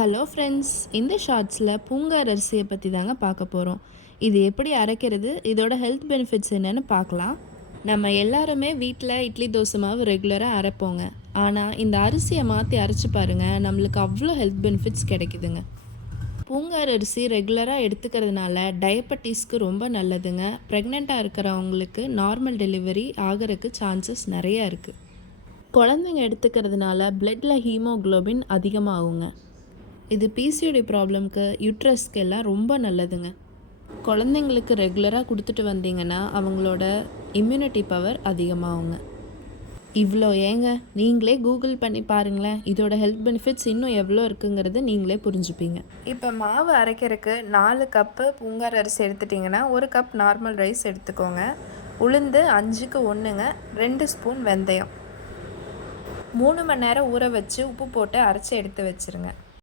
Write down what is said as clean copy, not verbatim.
Hello friends, இந்த ஷார்ட்ஸில் பூங்கார் அரிசியை பற்றி தாங்க பார்க்க போகிறோம். இது எப்படி அரைக்கிறது, இதோட ஹெல்த் பெனிஃபிட்ஸ் என்னென்னு பார்க்கலாம். நம்ம எல்லாருமே வீட்டில் இட்லி தோசை மாவு ரெகுலராக அரைப்போங்க. ஆனால் இந்த அரிசியை மாற்றி அரைச்சி பாருங்கள், நம்மளுக்கு அவ்வளோ ஹெல்த் பெனிஃபிட்ஸ் கிடைக்குதுங்க. பூங்கார் அரிசி ரெகுலராக எடுத்துக்கிறதுனால டயபெட்டிஸ்க்கு ரொம்ப நல்லதுங்க. ப்ரெக்னெண்ட்டாக இருக்கிறவங்களுக்கு நார்மல் டெலிவரி ஆகிறதுக்கு சான்சஸ் நிறையா இருக்குது. குழந்தைங்க எடுத்துக்கிறதுனால பிளட்டில் ஹீமோக்ளோபின் அதிகமாகுங்க. இது பிசிஓடி ப்ராப்ளம்க்கு, யூட்ரஸ்க்கு எல்லாம் ரொம்ப நல்லதுங்க. குழந்தைங்களுக்கு ரெகுலராக கொடுத்துட்டு வந்தீங்கன்னா அவங்களோட இம்யூனிட்டி பவர் அதிகமாகுங்க. இவ்வளோ ஏங்க, நீங்களே கூகுள் பண்ணி பாருங்களேன். இதோட ஹெல்த் பெனிஃபிட்ஸ் இன்னும் எவ்வளோ இருக்குங்கிறத நீங்களே புரிஞ்சுப்பீங்க. இப்போ மாவு அரைக்கிறதுக்கு 4 கப்பு பூங்கார் அரிசி எடுத்துட்டிங்கன்னா 1 கப் நார்மல் ரைஸ் எடுத்துக்கோங்க. உளுந்து 5க்கு 1ங்க, 2 ஸ்பூன் வெந்தயம், 3 மணி நேரம் ஊற வச்சு உப்பு போட்டு அரைச்சி எடுத்து வச்சுருங்க.